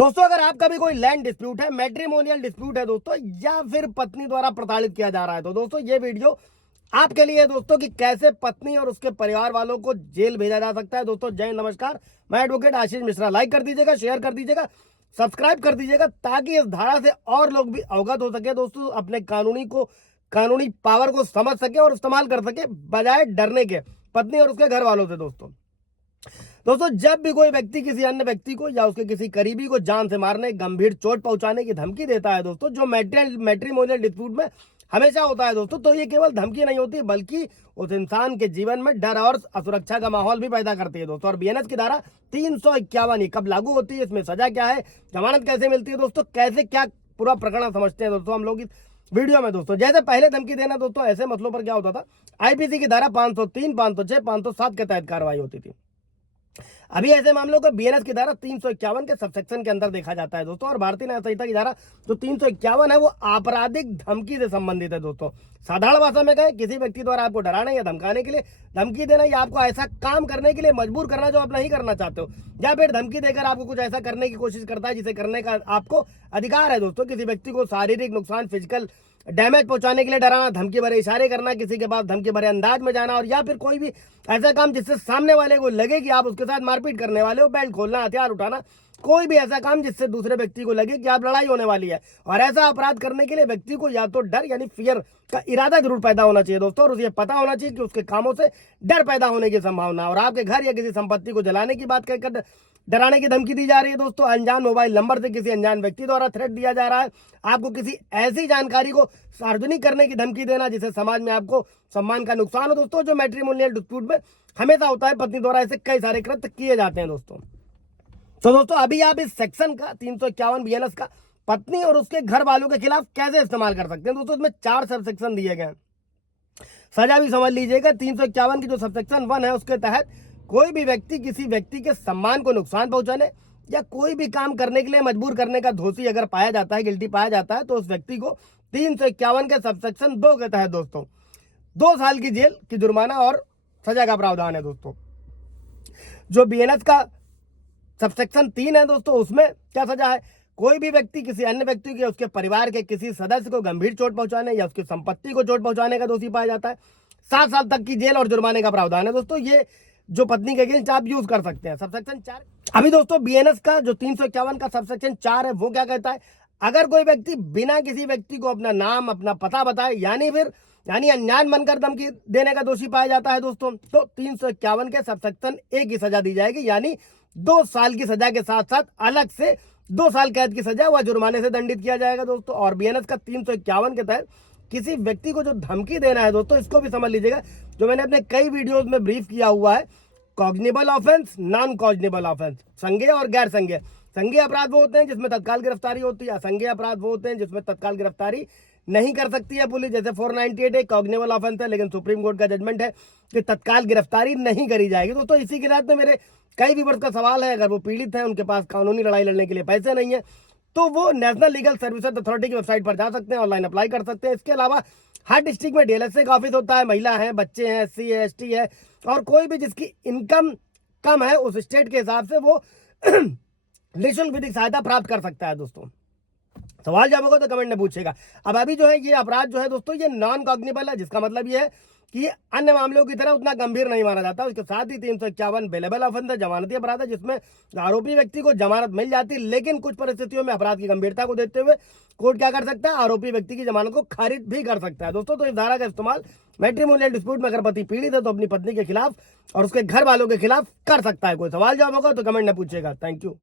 दोस्तों अगर आपका भी कोई लैंड डिस्प्यूट है, मैट्रिमोनियल डिस्प्यूट है दोस्तों, या फिर पत्नी द्वारा प्रताड़ित किया जा रहा है, तो दोस्तों ये वीडियो आपके लिए है दोस्तों कि कैसे पत्नी और उसके परिवार वालों को जेल भेजा जा सकता है। दोस्तों जय हिंद, नमस्कार, मैं एडवोकेट आशीष मिश्रा। लाइक कर दीजिएगा, शेयर कर दीजिएगा, सब्सक्राइब कर दीजिएगा ताकि इस धारा से और लोग भी अवगत हो सके दोस्तों, अपने कानूनी पावर को समझ सके और इस्तेमाल कर सके बजाय डरने के पत्नी और उसके घर वालों से। दोस्तों जब भी कोई व्यक्ति किसी अन्य व्यक्ति को या उसके किसी करीबी को जान से मारने, गंभीर चोट पहुंचाने की धमकी देता है दोस्तों, जो मैट्रिमोनियल डिस्प्यूट में हमेशा होता है दोस्तों, तो ये केवल धमकी नहीं होती बल्कि उस इंसान के जीवन में डर और असुरक्षा का माहौल भी पैदा करती है दोस्तों। और बीएनएस की धारा 351 कब लागू होती है, इसमें सजा क्या है, जमानत कैसे मिलती है दोस्तों, कैसे क्या पूरा प्रकरण समझते हैं दोस्तों हम लोग इस वीडियो में। दोस्तों जैसे पहले धमकी देना दोस्तों, ऐसे मसलों पर क्या होता था, आईपीसी की धारा 503, 506, 507 के तहत कार्रवाई होती थी। अभी ऐसे मामलों को बीएनएस की धारा 351 के सबसेक्शन के अंदर देखा जाता है दोस्तों। और भारतीय न्याय संहिता की धारा जो 351 है वो आपराधिक धमकी से संबंधित है दोस्तों। साधारण भाषा में कहें, किसी व्यक्ति द्वारा आपको डराने या धमकाने के लिए, धमकी देना या आपको ऐसा काम करने के लिए मजबूर करना जो आप नहीं करना चाहते हो, या फिर धमकी देकर आपको कुछ ऐसा करने की कोशिश करता है जिसे करने का आपको अधिकार है दोस्तों। किसी व्यक्ति को शारीरिक नुकसान, फिजिकल डैमेज पहुंचाने के लिए डराना, धमकी भरे इशारे करना, किसी के पास धमकी भरे अंदाज में जाना, और या फिर कोई भी ऐसा काम जिससे सामने वाले को लगे कि आप उसके साथ मारपीट करने वाले हो, बेल्ट खोलना, हथियार उठाना, कोई भी ऐसा काम जिससे दूसरे व्यक्ति को लगे कि आप लड़ाई होने वाली है। और ऐसा अपराध करने के लिए व्यक्ति को या तो डर यानी फियर का इरादा जरूर पैदा होना चाहिए दोस्तों, और उसे पता होना चाहिए कि उसके कामों से डर पैदा होने की संभावना। और आपके घर या किसी संपत्ति को जलाने की बात कहकर डराने की धमकी दी जा रही है दोस्तों। अनजान मोबाइल नंबर से किसी अनजान व्यक्ति द्वारा थ्रेट दिया जा रहा है, आपको किसी ऐसी जानकारी को सार्वजनिक करने की धमकी देना जिससे समाज में आपको सम्मान का नुकसान हो दोस्तों, जो मैट्रिमोनियल डिस्प्यूट में हमेशा होता है। पत्नी द्वारा ऐसे कई सारे कृत्य किए जाते हैं दोस्तों। तो दोस्तों अभी आप इस सेक्शन का 351 बीएनएस का पत्नी और उसके घर वालों के खिलाफ कैसे इस्तेमाल कर सकते हैं दोस्तों। इसमें 4 सब सेक्शन दिए गए हैं, सजा भी समझ लीजिएगा। 351 की जो सबसेक्शन 1 है उसके तहत कोई भी व्यक्ति किसी व्यक्ति के सम्मान को नुकसान पहुंचाने या कोई भी काम करने के लिए मजबूर करने का दोषी अगर पाया जाता है, गिल्टी पाया जाता है, तो उस व्यक्ति को 351 के सबसेक्शन 2 के तहत दोस्तों 2 साल की जेल की जुर्माना और सजा का प्रावधान है दोस्तों। जो बीएनएस का सबसेक्शन 3 है दोस्तों, उसमें क्या सजा है, कोई भी व्यक्ति किसी अन्य व्यक्ति के, उसके परिवार के किसी सदस्य को गंभीर चोट पहुंचाने या उसकी संपत्ति को चोट पहुंचाने का दोषी पाया जाता है, 7 साल तक की जेल और जुर्माने का प्रावधान है दोस्तों। ये जो पत्नी के अगेंस्ट आप यूज कर सकते हैं। सबसेक्शन 4 अभी दोस्तों बीएनएस का जो 351 का सबसेक्शन 4 है वो क्या कहता है, अगर कोई व्यक्ति बिना किसी व्यक्ति को अपना नाम, अपना पता बताए यानी अनजान बनकर धमकी देने का दोषी पाया जाता है दोस्तों, तो 351 के सबसेक्शन 1 की सजा दी जाएगी, यानी 2 साल की सजा के साथ साथ अलग से 2 साल कैद की सजा व जुर्माने से दंडित किया जाएगा दोस्तों। और बीएनएस का 351 के तहत किसी व्यक्ति को जो धमकी देना है दोस्तों, इसको भी समझ लीजिएगा, जो मैंने अपने कई वीडियोस में ब्रीफ किया हुआ है, कॉग्निबल ऑफेंस, नॉन कॉग्निबल ऑफेंस, संज्ञेय और गैर संज्ञेय। संज्ञेय अपराध वो होते हैं जिसमें तत्काल गिरफ्तारी होती है, असंज्ञेय अपराध वो होते हैं जिसमें तत्काल गिरफ्तारी नहीं कर सकती है पुलिस, जैसे 498 एक कॉग्निबल ऑफेंस है, लेकिन सुप्रीम कोर्ट का जजमेंट है कि तत्काल गिरफ्तारी नहीं करी जाएगी दोस्तों। इसी के साथ में मेरे कई व्यूअर्स का सवाल है, अगर वो पीड़ित है, उनके पास कानूनी लड़ाई लड़ने के लिए पैसे नहीं है, तो वो नेशनल लीगल सर्विसेज अथॉरिटी की वेबसाइट पर जा सकते हैं, ऑनलाइन अप्लाई कर सकते हैं। इसके अलावा हर डिस्ट्रिक्ट में डीएलएसए का ऑफिस होता है, महिला है, बच्चे हैं, एससी है, एसटी है, और कोई भी जिसकी इनकम कम है उस स्टेट के हिसाब से वो निःशुल्क विधिक सहायता प्राप्त कर सकता है दोस्तों। सवाल जब होगा तो कमेंट में पूछेगा। अब अभी जो है ये अपराध जो है दोस्तों, ये नॉन कॉग्निबल है, जिसका मतलब ये है कि अन्य मामलों की तरह उतना गंभीर नहीं माना जाता। उसके साथ ही 351 बेलेबल ऑफेंस है, जमानती अपराध है, जिसमें आरोपी व्यक्ति को जमानत मिल जाती है, लेकिन कुछ परिस्थितियों में अपराध की गंभीरता को देखते हुए कोर्ट क्या कर सकता है, आरोपी व्यक्ति की जमानत को खारिज भी कर सकता है दोस्तों। तो इस धारा का इस्तेमाल मैट्रिमोनियल डिस्प्यूट में अगर पति पीड़ित है तो अपनी पत्नी के खिलाफ और उसके घर वालों के खिलाफ कर सकता है। कोई सवाल जवाब होगा तो कमेंट में पूछेगा। Thank you.